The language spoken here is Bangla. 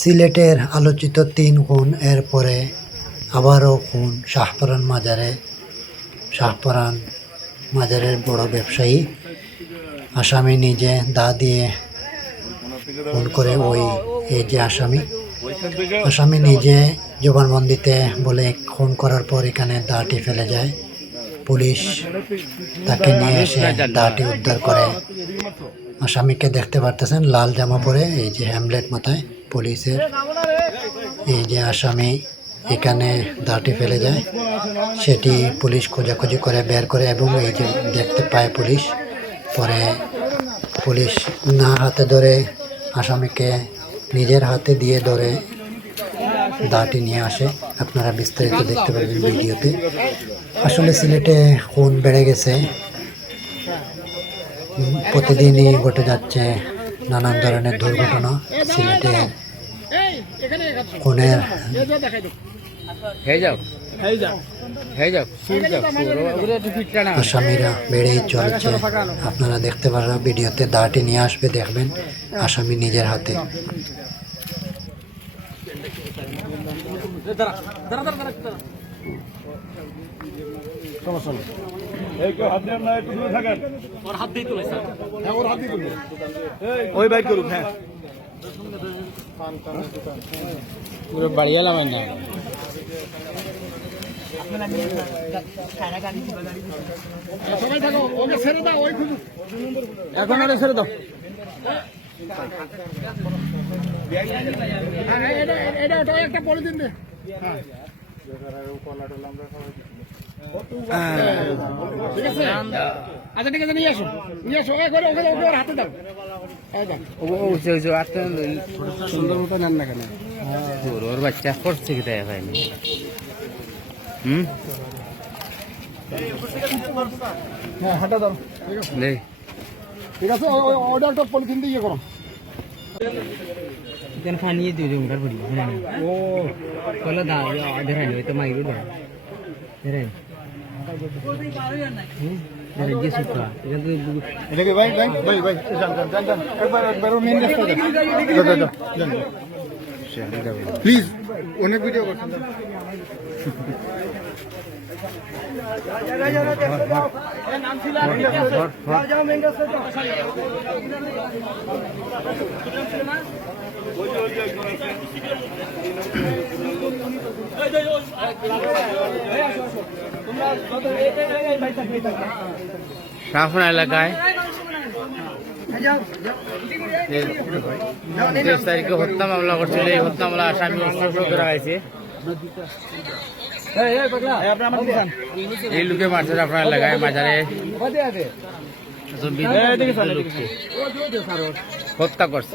সিলেটের আলোচিত ৩ খুন এর পরে আবারও খুন শাহপরান মাজারের বড় ব্যবসায়ী। আসামি নিজে দা দিয়ে খুন করে এই যে আসামি নিজে জবানবন্দিতে বলে খুন করার পর এখানে দাটি ফেলে যায়। পুলিশ তাকে নিয়ে এসে দাটি উদ্ধার করে। আসামিকে দেখতে পারতেছেন লাল জামা পরে, এই যে হ্যামলেট মাথায় পুলিশের। এই যে আসামি এখানে দাটি ফেলে যায়, সেটি পুলিশ খোঁজাখুঁজি করে বের করে এবং এই যে দেখতে পায় পুলিশ। পরে পুলিশ না হাতে ধরে আসামিকে নিজের হাতে দিয়ে ধরে দাটি নিয়ে আসে। আপনারা বিস্তারিত দেখতে পাবেন ভিডিওতে। আসলে সিলেটে খুন বেড়ে গেছে, প্রতিদিনই ঘটে যাচ্ছে নানান ধরনের দুর্ঘটনা। সিলেটে খুনের আসামিরা বেড়েই চলেছে। আপনারা দেখতে পারেন ভিডিওতে দাটি নিয়ে আসবে, দেখবেন আসামি নিজের হাতে। এখন আরে ছেড়ে দাও। একটা পলিথিন দে। আচ্ছা ঠিক আছে, নিয়ে আসো ওকে হাতে দাও। সুন্দর মতো নেন না কেন? ওর বাচ্চা করছে কি তাই হয়নি? হ্যাঁ হাঁটা দাও। ঠিক আছে, ওটা একটা পলিথিন দিয়ে ইয়ে করো। এখানে ফানিয়ে দিও জমকার পড়ি। ও কলা দা ধরে নি তো মাইরো দা ধরে ধরে যে সুতা এখান থেকে এটাকে ভাই যান একবার মেন রাস্তায় যান প্লিজ। অনেক ভিডিও করছেন। শাহপুর এলাকায় 23 তারিখে হত্যা মামলা করছিল। এই হত্যা মামলা আসামি অস্ত্র করা হয়েছে। এই লোকে মারছে আপনার এলাকায় মাজারে হত্যা করছে।